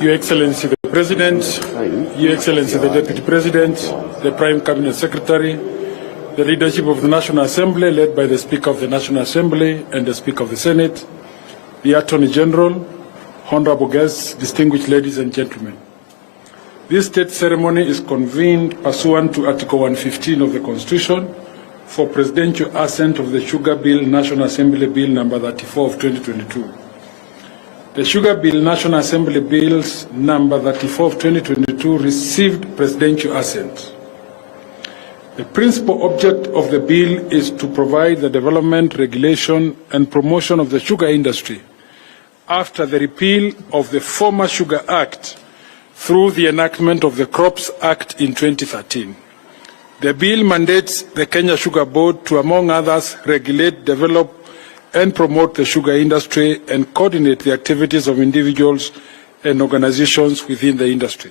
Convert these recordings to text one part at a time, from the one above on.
Your Excellency the President, Your Excellency the Deputy President, the Prime Cabinet Secretary, the leadership of the National Assembly led by the Speaker of the National Assembly and the Speaker of the Senate, the Attorney General, honorable guests, distinguished ladies and gentlemen. This state ceremony is convened pursuant to Article 115 of the Constitution for presidential assent of the Sugar Bill, National Assembly Bill number 34 of 2022. The Sugar Bill, National Assembly Bills number 34 of 2022 received presidential assent. The principal object of the bill is to provide the development, regulation, and promotion of the sugar industry after the repeal of the former Sugar Act through the enactment of the Crops Act in 2013. The bill mandates the Kenya Sugar Board to, among others, regulate, develop, and promote the sugar industry and coordinate the activities of individuals and organizations within the industry.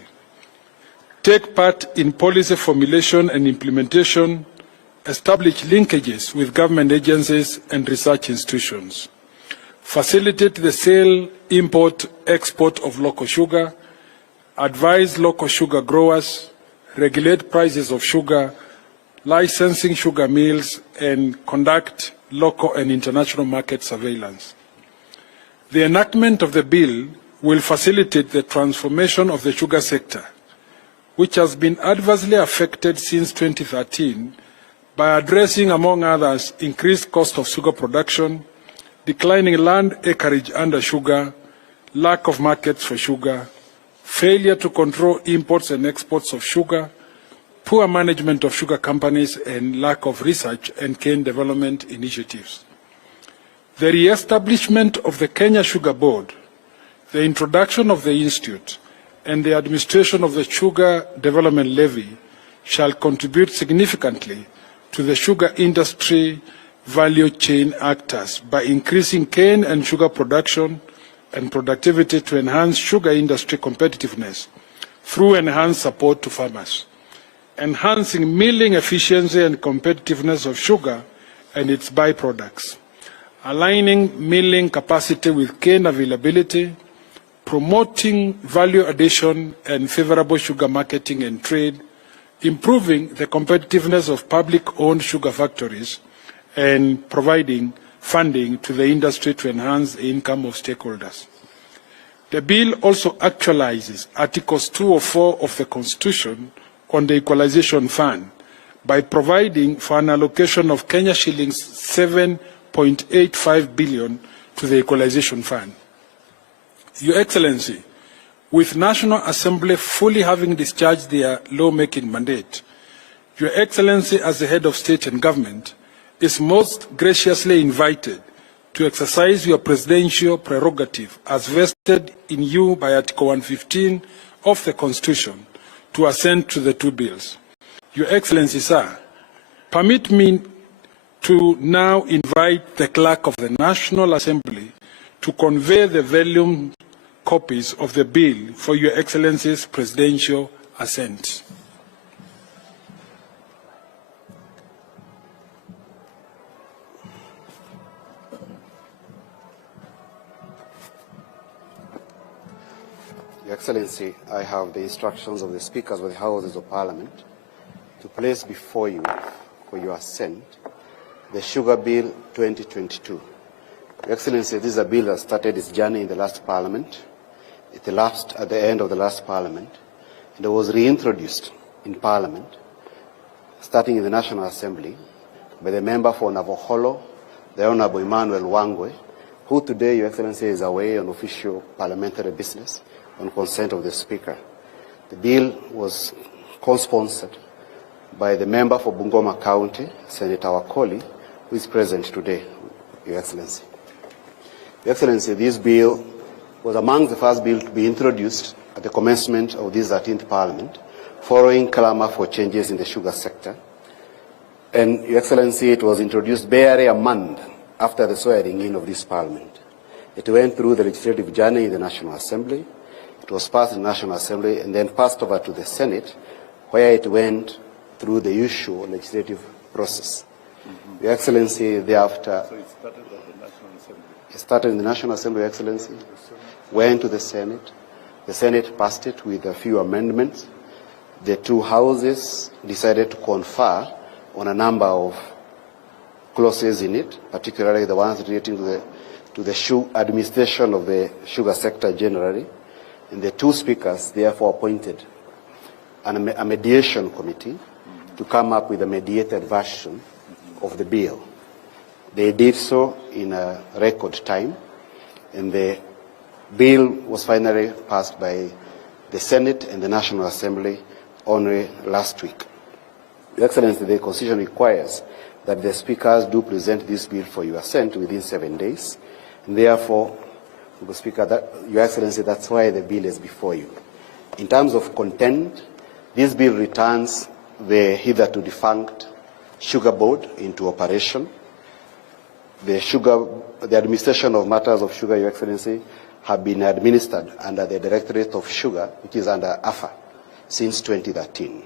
Take part in policy formulation and implementation, establish linkages with government agencies and research institutions, facilitate the sale, import, export of local sugar, advise local sugar growers, regulate prices of sugar, licensing sugar mills, and conduct local and international market surveillance. The enactment of the bill will facilitate the transformation of the sugar sector, which has been adversely affected since 2013 by addressing, among others, increased cost of sugar production, declining land acreage under sugar, lack of markets for sugar, failure to control imports and exports of sugar, poor management of sugar companies, and lack of research and cane development initiatives. The re-establishment of the Kenya Sugar Board, the introduction of the Institute, and the administration of the Sugar Development Levy shall contribute significantly to the sugar industry value chain actors by increasing cane and sugar production and productivity to enhance sugar industry competitiveness through enhanced support to farmers, enhancing milling efficiency and competitiveness of sugar and its byproducts, aligning milling capacity with cane availability, promoting value addition and favorable sugar marketing and trade, improving the competitiveness of public-owned sugar factories, and providing funding to the industry to enhance the income of stakeholders. The bill also actualizes Articles 204 of the Constitution on the Equalization Fund by providing for an allocation of Kenya shillings 7.85 billion to the Equalization Fund. Your Excellency, with National Assembly fully having discharged their law-making mandate, Your Excellency, as the head of state and government, is most graciously invited to exercise your presidential prerogative as vested in you by Article 115 of the Constitution to assent to the two bills. Your Excellency, sir, permit me to now invite the Clerk of the National Assembly to convey the volume copies of the bill for Your Excellency's presidential assent. Your Excellency, I have the instructions of the Speakers of the Houses of Parliament to place before you, for your assent, the Sugar Bill 2022. Your Excellency, this is a bill that started its journey in the last Parliament. It elapsed at the end of the last Parliament, and it was reintroduced in Parliament, starting in the National Assembly, by the member for Navoholo, the Honourable Emmanuel Wangwe, who today, Your Excellency, is away on official parliamentary business on consent of the Speaker. The bill was co-sponsored by the member for Bungoma County, Senator Wakoli, who is present today, Your Excellency. Your Excellency, this bill was among the first bills to be introduced at the commencement of this 13th Parliament, following clamor for changes in the sugar sector. And, Your Excellency, it was introduced barely a month after the swearing in of this Parliament. It went through the legislative journey in the National Assembly. It was passed in the National Assembly and then passed over to the Senate, where it went through the usual legislative process. Your Excellency, thereafter... So it started at the National Assembly? It started in the National Assembly, Your Excellency, went to the Senate, The Senate passed it with a few amendments. The two houses decided to confer on a number of clauses in it, particularly the ones relating to the administration of the sugar sector generally. And the two speakers therefore appointed a mediation committee to come up with a mediated version of the bill. They did so in a record time, and the bill was finally passed by the Senate and the National Assembly only last week. Your Excellency, the Constitution requires that the speakers do present this bill for your assent within 7 days, and therefore, Mr. Speaker, Your Excellency, that's why the bill is before you. In terms of content, this bill returns the hitherto defunct Sugar Board into operation. The administration of matters of sugar, Your Excellency, have been administered under the Directorate of Sugar, which is under AFA, since 2013.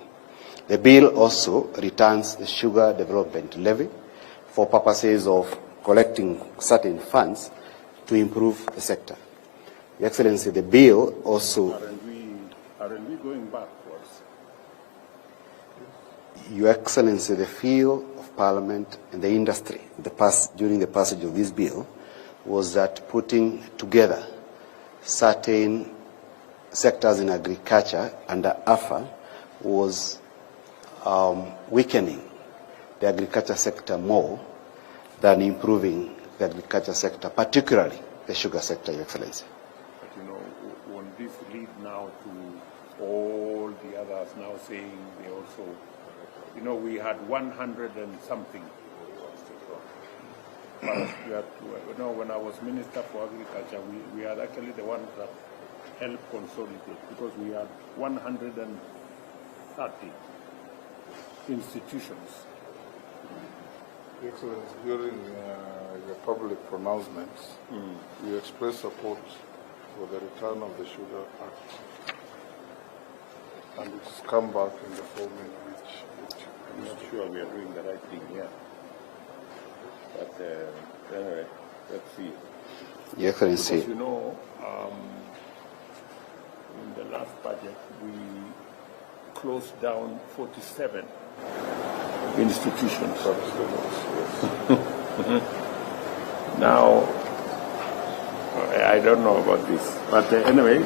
The bill also returns the Sugar Development Levy for purposes of collecting certain funds to improve the sector. Your Excellency, the bill also... Aren't we going backwards? Your Excellency, the field of Parliament and the industry during the passage of this bill was that putting together certain sectors in agriculture under AFA was weakening the agriculture sector more than improving the agriculture sector, particularly the sugar sector, Your Excellency. But you know, won't this lead now to all the others now saying they also, you know, we had 100 and something. You know, when I was Minister for Agriculture, we are actually the ones that helped consolidate, because we had 130 institutions. Excellency, during your public pronouncements, you expressed support for the return of the Sugar Act, and it's come back in the form in which I'm not sure we are doing the right thing here. But anyway, let's see. Your Excellency. Because, you know, in the last budget, we closed down 47 institutions. Now, I don't know about this. But anyway,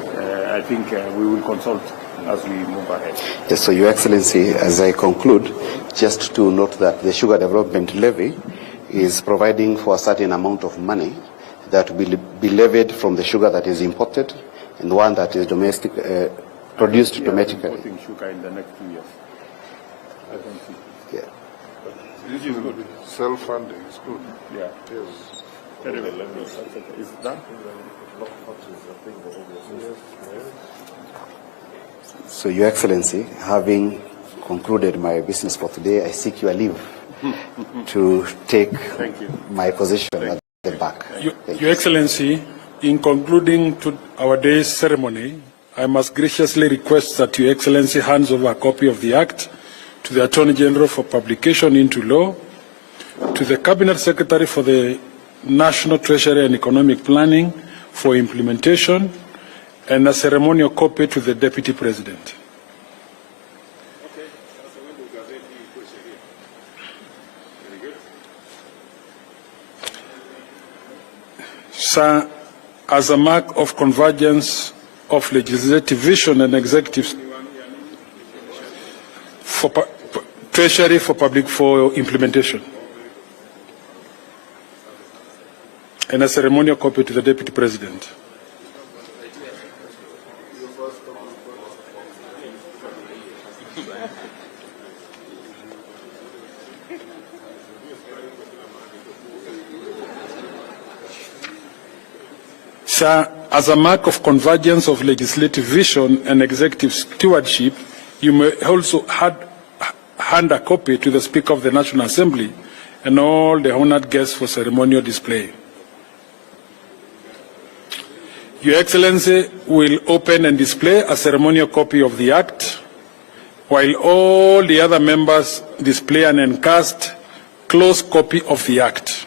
I think we will consult as we move ahead. Yes, so Your Excellency, as I conclude, just to note that the Sugar Development Levy is providing for a certain amount of money that will be levied from the sugar that is imported and one that is domestic, produced domestically. Importing sugar in the next 2 years. I don't see. Yeah. this is good. Self-funding is good. Yeah. Yes. Very well. Is it done? So, Your Excellency, having concluded my business for today, I seek your leave to take my position at the back. Your Excellency, in concluding to our day's ceremony, I must graciously request that Your Excellency hands over a copy of the Act to the Attorney General for publication into law, to the Cabinet Secretary for the National Treasury and Economic Planning for implementation, and a ceremonial copy to the Deputy President. Sir, as a mark of convergence of legislative vision and executive for Treasury for implementation, and a ceremonial copy to the Deputy President. Sir, as a mark of convergence of legislative vision and executive stewardship, you may also hand a copy to the Speaker of the National Assembly and all the honored guests for ceremonial display. Your Excellency will open and display a ceremonial copy of the Act, while all the other members display an encased closed copy of the Act.